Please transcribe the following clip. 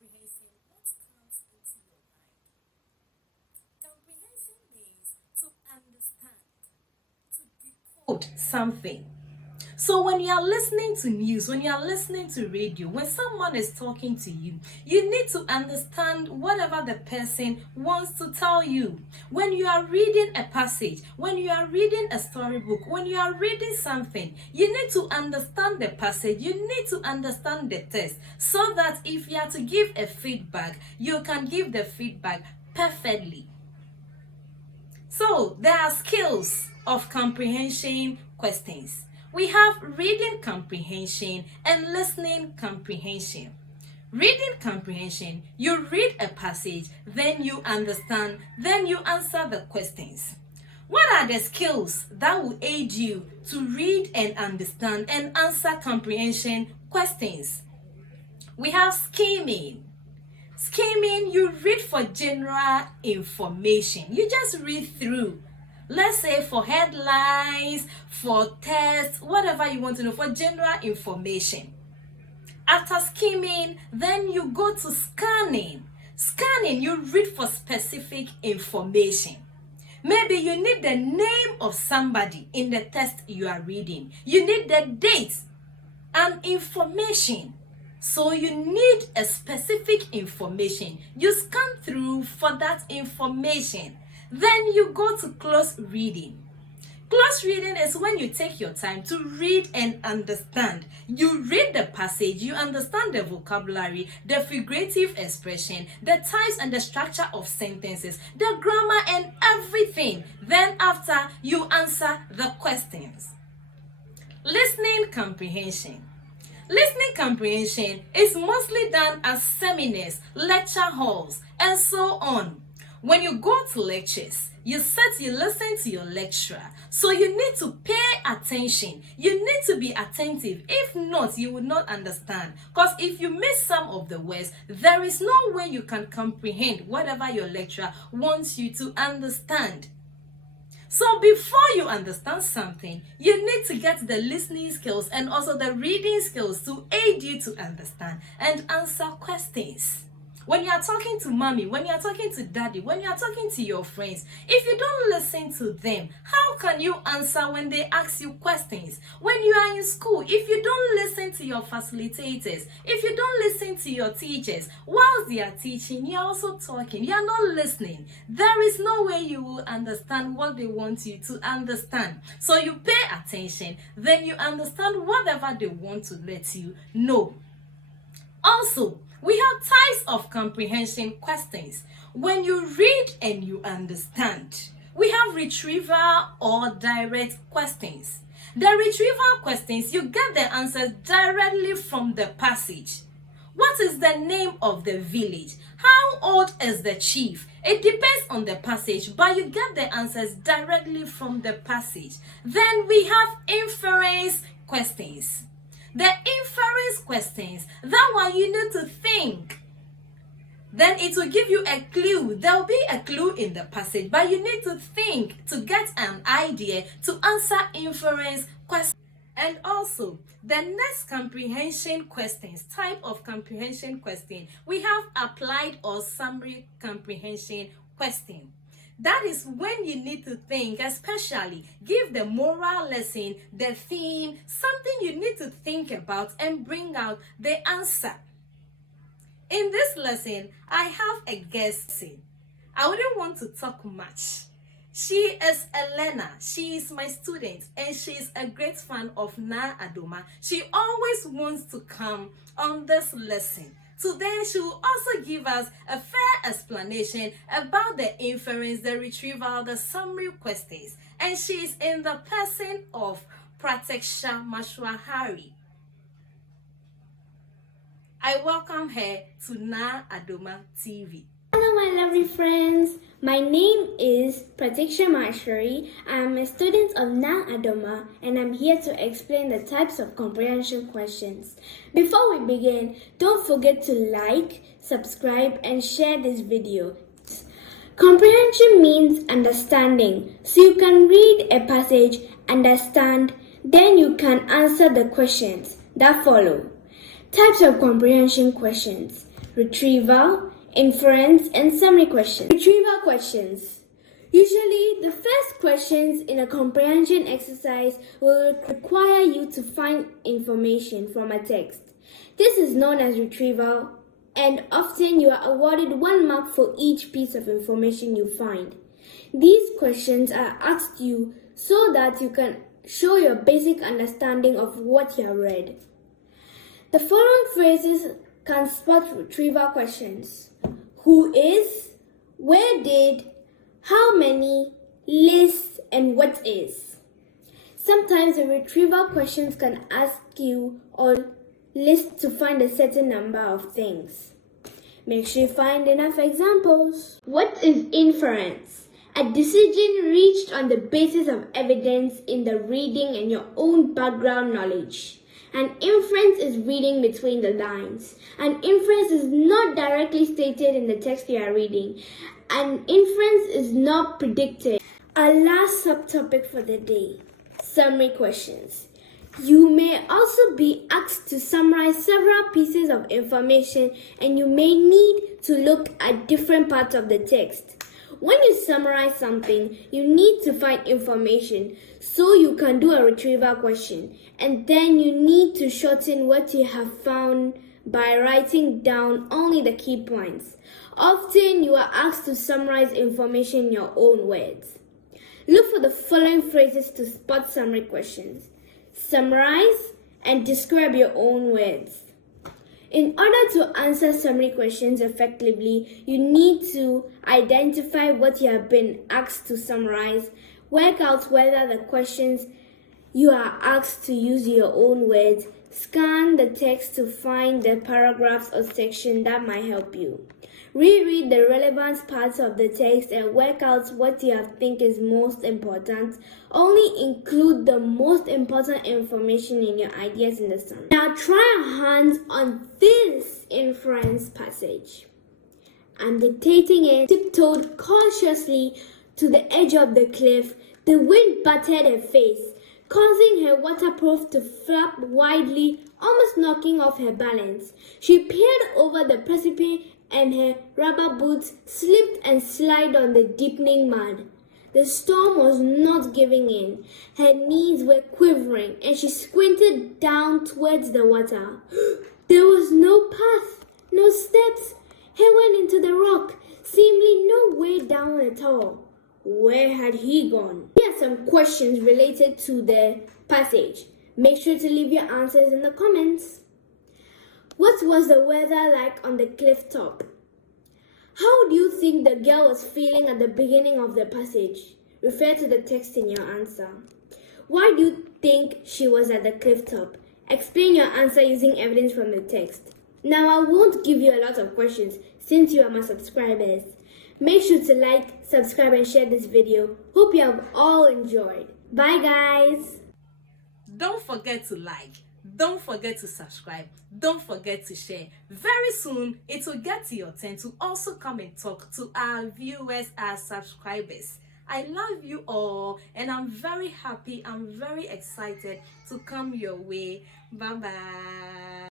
comprehension, what comes into your mind? Comprehension means to understand, to decode something. So when you are listening to news, when you are listening to radio, when someone is talking to you, you need to understand whatever the person wants to tell you. When you are reading a passage, when you are reading a storybook, when you are reading something, you need to understand the passage, you need to understand the text, so that if you are to give a feedback, you can give the feedback perfectly. So there are skills of comprehension questions. We have reading comprehension and listening comprehension. Reading comprehension, you read a passage, then you understand, then you answer the questions. What are the skills that will aid you to read and understand and answer comprehension questions? We have skimming. Skimming, you read for general information. You just read through. Let's say for headlines, for tests, whatever you want to know, for general information. After skimming, then you go to scanning. Scanning, you read for specific information. Maybe you need the name of somebody in the text you are reading. You need the date and information. So you need a specific information. You scan through for that information. Then you go to close reading. Close reading is when you take your time to read and understand. You read the passage, you understand the vocabulary, the figurative expression, the types and the structure of sentences, the grammar and everything. Then after, you answer the questions. Listening comprehension. Listening comprehension is mostly done at seminars, lecture halls, and so on. When you go to lectures, you listen to your lecturer. So you need to pay attention. You need to be attentive. If not, you will not understand. Because if you miss some of the words, there is no way you can comprehend whatever your lecturer wants you to understand. So before you understand something, you need to get the listening skills and also the reading skills to aid you to understand and answer questions. When you are talking to mommy, when you are talking to daddy, when you are talking to your friends, if you don't listen to them, how can you answer when they ask you questions? When you are in school, if you don't listen to your facilitators, if you don't listen to your teachers, whilst they are teaching, you are also talking, you are not listening. There is no way you will understand what they want you to understand. So you pay attention, then you understand whatever they want to let you know. Also, we have types of comprehension questions. When you read and you understand, we have retrieval or direct questions. The retrieval questions, you get the answers directly from the passage. What is the name of the village? How old is the chief? It depends on the passage, but you get the answers directly from the passage. Then we have inference questions. The inference questions, that one you need to think. Then it will give you a clue. There will be a clue in the passage, but you need to think to get an idea to answer inference questions. And also, the next comprehension questions, type of comprehension question, we have applied or summary comprehension question. That is when you need to think, especially give the moral lesson, the theme, something you need to think about and bring out the answer. In this lesson, I have a guest. I wouldn't want to talk much. She is a learner. She is my student and she is a great fan of Na Adoma. She always wants to come on this lesson. Today, she will also give us a fair explanation about the inference, the retrieval, the summary questions. And she is in the person of Pratiksha Mashwahari. I welcome her to Na Adoma TV. Hello, my lovely friends. My name is Pratiksha Mashwahari. I'm a student of Na Adoma and I'm here to explain the types of comprehension questions. Before we begin, don't forget to like, subscribe, and share this video. Comprehension means understanding. So you can read a passage, understand, then you can answer the questions that follow. Types of comprehension questions. retrieval, inference, and summary questions. Retrieval questions. Usually, the first questions in a comprehension exercise will require you to find information from a text. This is known as retrieval, and often you are awarded 1 mark for each piece of information you find. These questions are asked you so that you can show your basic understanding of what you have read. The following phrases can spot retrieval questions: who is, where did, how many, list, and what is. Sometimes the retrieval questions can ask you or list to find a certain number of things. Make sure you find enough examples. What is inference? A decision reached on the basis of evidence in the reading and your own background knowledge. An inference is reading between the lines. An inference is not directly stated in the text you are reading. An inference is not predicted. Our last subtopic for the day, summary questions. You may also be asked to summarize several pieces of information, and you may need to look at different parts of the text. When you summarize something, you need to find information, so you can do a retrieval question, and then you need to shorten what you have found by writing down only the key points. Often, you are asked to summarize information in your own words. Look for the following phrases to spot summary questions. Summarize and describe your own words. In order to answer summary questions effectively, you need to identify what you have been asked to summarize, work out whether the questions you are asked to use your own words, scan the text to find the paragraphs or section that might help you. Reread the relevant parts of the text and work out what you think is most important. Only include the most important information in your ideas in the summary. Now try our hands on this inference passage. I'm dictating it. Tiptoed cautiously to the edge of the cliff. The wind battered her face, causing her waterproof to flap widely, almost knocking off her balance. She peered over the precipice and her rubber boots slipped and slid on the deepening mud. The storm was not giving in. Her knees were quivering and she squinted down towards the water. There was no path, no steps. He went into the rock, seemingly no way down at all. Where had he gone? Here are some questions related to the passage. Make sure to leave your answers in the comments. What was the weather like on the cliff top? How do you think the girl was feeling at the beginning of the passage? Refer to the text in your answer. Why do you think she was at the cliff top? Explain your answer using evidence from the text. Now, I won't give you a lot of questions since you are my subscribers. Make sure to like, subscribe, and share this video. Hope you have all enjoyed. Bye, guys. Don't forget to like. Don't forget to subscribe. Don't forget to share. Very soon, it will get to your turn to also come and talk to our viewers, our subscribers. I love you all, and I'm very happy. I'm very excited to come your way. Bye-bye.